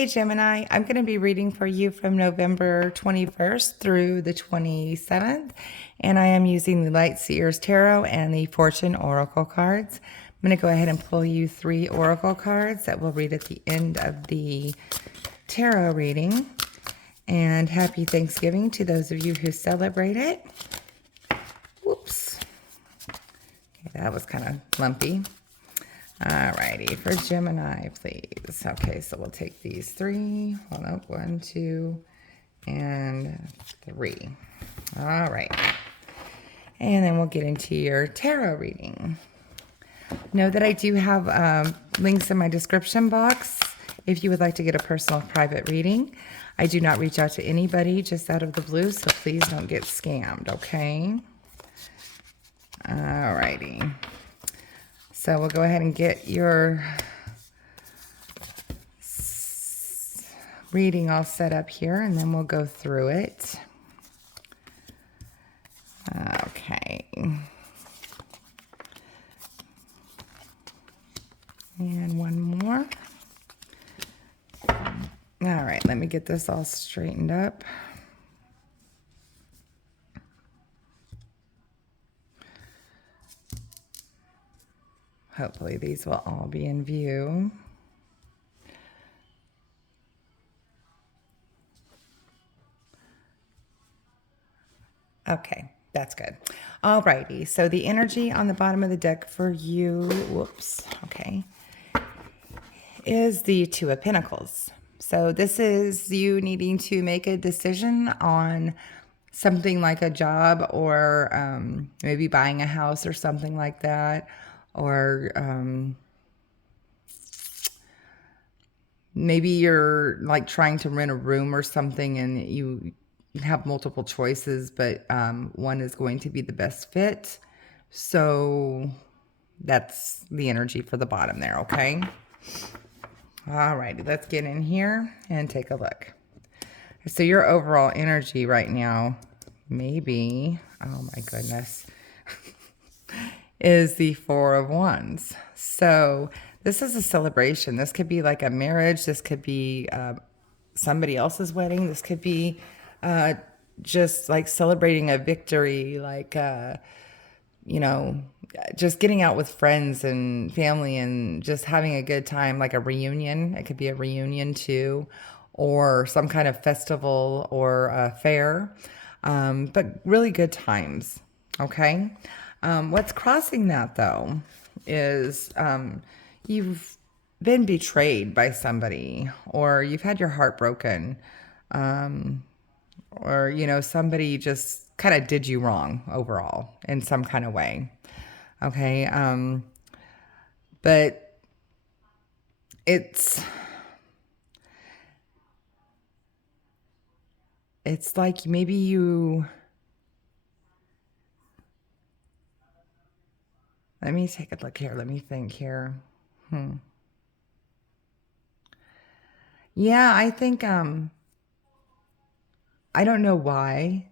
Hey Gemini, I'm going to be reading for you from November 21st through the 27th, and I am using the Light Seers Tarot and the Fortune Oracle cards. I'm going to go ahead and pull you 3 Oracle cards that we'll read at the end of the tarot reading. And happy Thanksgiving to those of you who celebrate it. Whoops. Okay, that was kind of lumpy. Alrighty, for Gemini, please. Okay, so we'll take these 3. Hold up, 1, 2, and 3. All right. And then we'll get into your tarot reading. Know that I do have links in my description box if you would like to get a personal private reading. I do not reach out to anybody just out of the blue, so please don't get scammed, okay? Alrighty. So we'll go ahead and get your reading all set up here, and then we'll go through it. Okay. And one more. All right, let me get this all straightened up. Hopefully these will all be in view. Okay, that's good. Alrighty, so the energy on the bottom of the deck for you, whoops, okay, is the 2 of Pentacles. So this is you needing to make a decision on something like a job or maybe buying a house or something like that. Or maybe you're like trying to rent a room or something and you have multiple choices, but one is going to be the best fit. So that's the energy for the bottom there, okay? All righty, let's get in here and take a look. So your overall energy right now, maybe, oh my goodness, is the 4 of Wands. So this is a celebration. This could be like a marriage. This could be somebody else's wedding. This could be just like celebrating a victory, like, you know, just getting out with friends and family and just having a good time, like a reunion. It could be a reunion too, or some kind of festival or a fair, but really good times, okay? What's crossing that, though, is you've been betrayed by somebody, or you've had your heart broken, or, you know, somebody just kind of did you wrong overall in some kind of way, okay? But it's like maybe you... Let me take a look here. Let me think here. Yeah, I think, I don't know why,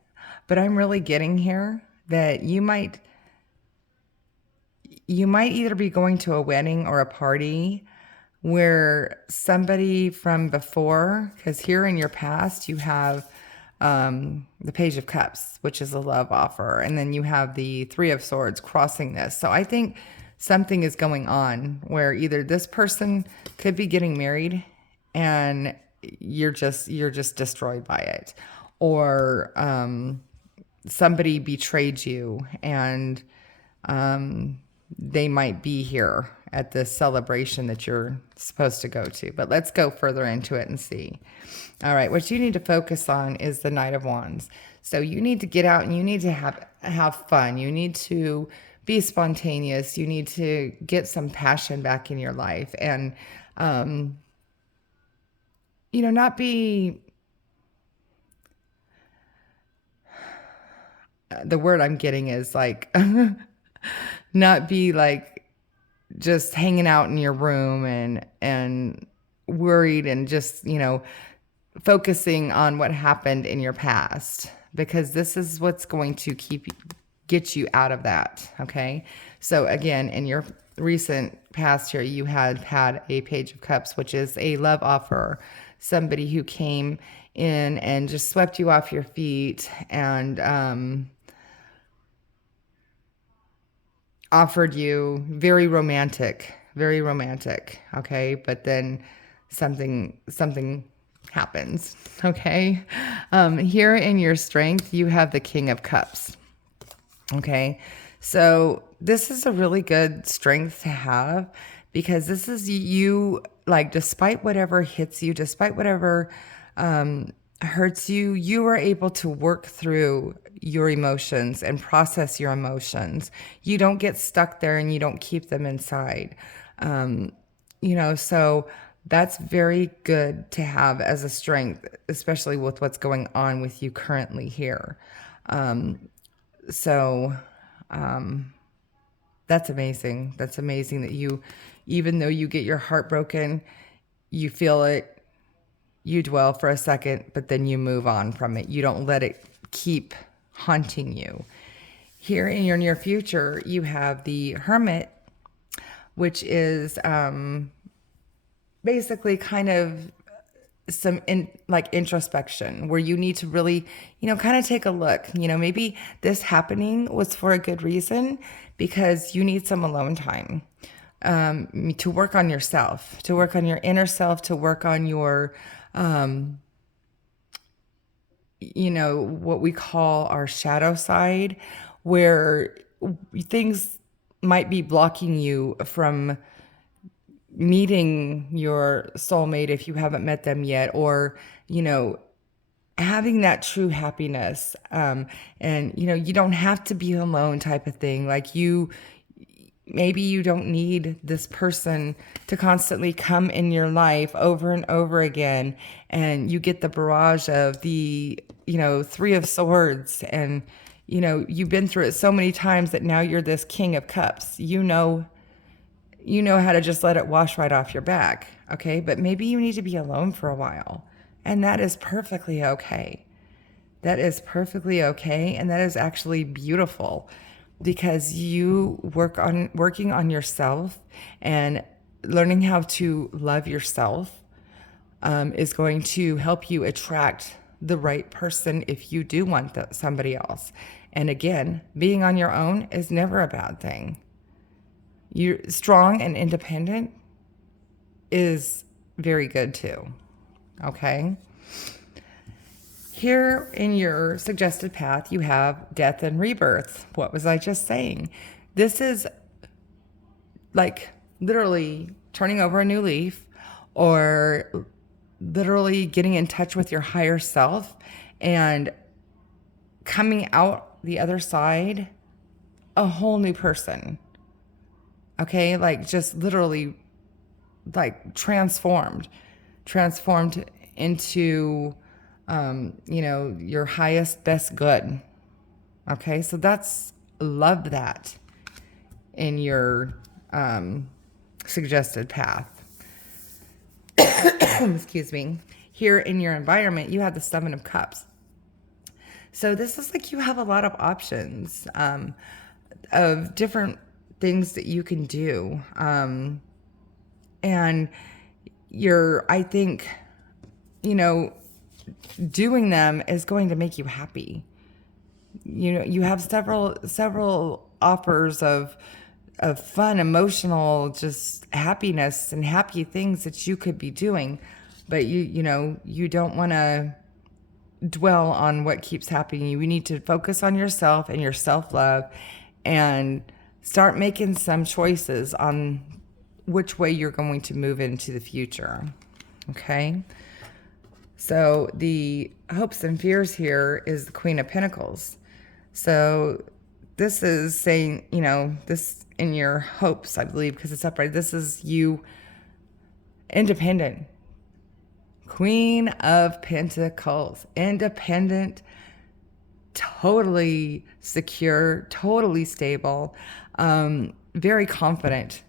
but I'm really getting here that you might either be going to a wedding or a party where somebody from before, because here in your past you have the Page of Cups, which is a love offer, and then you have the 3 of Swords crossing this. So I think something is going on where either this person could be getting married and you're just destroyed by it, or somebody betrayed you and they might be here at the celebration that you're supposed to go to. But let's go further into it and see. All right, what you need to focus on is the Knight of Wands. So you need to get out and you need to have fun. You need to be spontaneous. You need to get some passion back in your life, and you know, not be... the word I'm getting is like not be like just hanging out in your room and worried and just, you know, focusing on what happened in your past, because this is what's going to get you out of that, okay? So again, in your recent past here, you had a Page of Cups, which is a love offer somebody who came in and just swept you off your feet and offered you very romantic, okay? But then something happens, okay? Here in your strength, you have the King of Cups, okay? So this is a really good strength to have, because this is you, like, despite whatever hits you, despite whatever hurts you, you are able to work through your emotions and process your emotions. You don't get stuck there and you don't keep them inside. So that's very good to have as a strength, especially with what's going on with you currently here. So that's amazing. That's amazing that you, even though you get your heart broken, you feel it, you dwell for a second, but then you move on from it. You don't let it keep haunting you. Here in your near future, you have the Hermit, which is basically kind of some introspection, where you need to really, kind of take a look. Maybe this happening was for a good reason, because you need some alone time to work on yourself, to work on your inner self, to work on your what we call our shadow side, where things might be blocking you from meeting your soulmate if you haven't met them yet, or having that true happiness. And you don't have to be alone, type of thing. Like, maybe you don't need this person to constantly come in your life over and over again, and you get the barrage of the Three of Swords, and you've been through it so many times that now you're this King of Cups. You know how to just let it wash right off your back, okay? But maybe you need to be alone for a while, and that is perfectly okay. That is perfectly okay, and that is actually beautiful, because you working on yourself and learning how to love yourself is going to help you attract the right person if you do want somebody else. And again, being on your own is never a bad thing. You're strong and independent is very good too, okay? Here in your suggested path, you have death and rebirth. What was I just saying? This is like literally turning over a new leaf, or literally getting in touch with your higher self and coming out the other side a whole new person. Okay? Like, just literally like transformed into your highest, best good. Okay, so love that in your suggested path. Excuse me. Here in your environment, you have the Seven of Cups. So this is like you have a lot of options of different things that you can do. And I think, doing them is going to make you happy. You have several offers of fun, emotional, just happiness and happy things that you could be doing, but you don't want to dwell on what keeps happening. You need to focus on yourself and your self-love, and start making some choices on which way you're going to move into the future. Okay? So the hopes and fears here is the Queen of Pentacles. So this is saying, this in your hopes, I believe, because it's upright. This is you, independent. Queen of Pentacles, independent, totally secure, totally stable, very confident.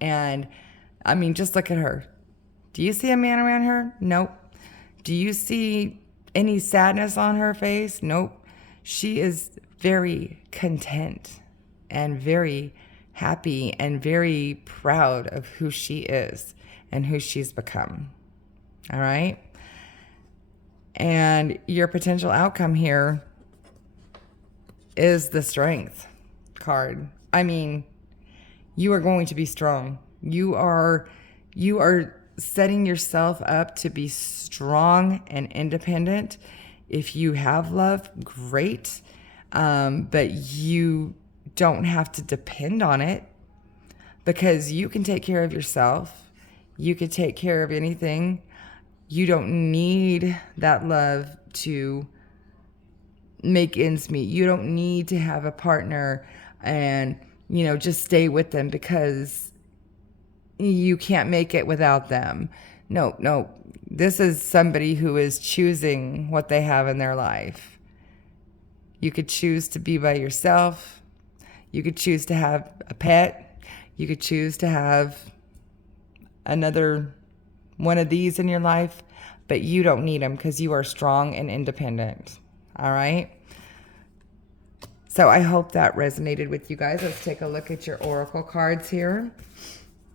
And I mean, just look at her. Do you see a man around her? Nope. Do you see any sadness on her face? Nope. She is very content and very happy and very proud of who she is and who she's become. All right. And your potential outcome here is the Strength card. I mean, you are going to be strong. You are setting yourself up to be strong and independent. If you have love, great. But you don't have to depend on it, because you can take care of yourself. You can take care of anything. You don't need that love to make ends meet. You don't need to have a partner and, just stay with them because you can't make it without them. No. This is somebody who is choosing what they have in their life. You could choose to be by yourself. You could choose to have a pet. You could choose to have another one of these in your life, but you don't need them because you are strong and independent. All right? So I hope that resonated with you guys. Let's take a look at your oracle cards here.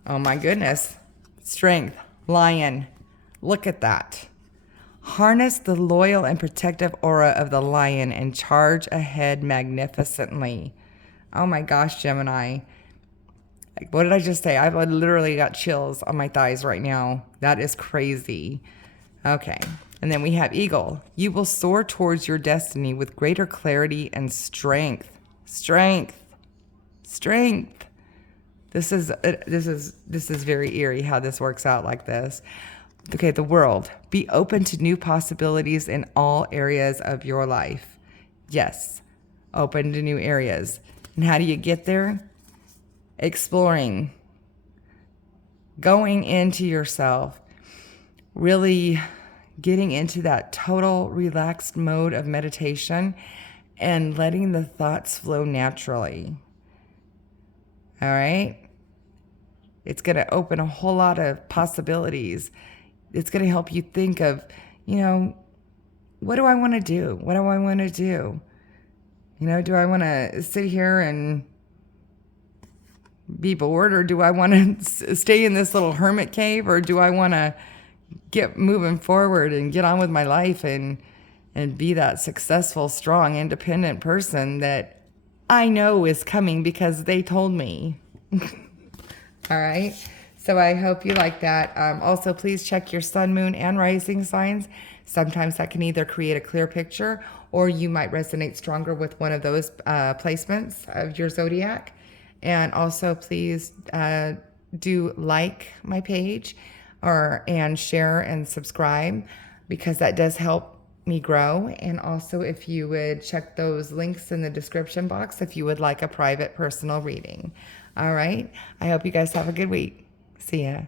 Oh my goodness. Strength, Lion. Look at that. Harness the loyal and protective aura of the lion and charge ahead magnificently. Oh my gosh, Gemini. What did I just say? I've literally got chills on my thighs right now. That is crazy. Okay. And then we have Eagle. You will soar towards your destiny with greater clarity and strength. Strength. This is very eerie how this works out like this. Okay, the World. Be open to new possibilities in all areas of your life. Yes, open to new areas. And how do you get there? Exploring. Going into yourself. Really getting into that total relaxed mode of meditation and letting the thoughts flow naturally. All right? It's going to open a whole lot of possibilities. It's going to help you think of, what do I want to do? What do I want to do? Do I want to sit here and be bored, or do I want to stay in this little hermit cave, or do I want to get moving forward and get on with my life and be that successful, strong, independent person that I know is coming because they told me. All right. So I hope you like that. Also, please check your sun, moon, and rising signs. Sometimes that can either create a clear picture, or you might resonate stronger with one of those placements of your zodiac. And also, please do like my page and share and subscribe, because that does help me grow. And also, if you would check those links in the description box if you would like a private personal reading. All right. I hope you guys have a good week. See ya.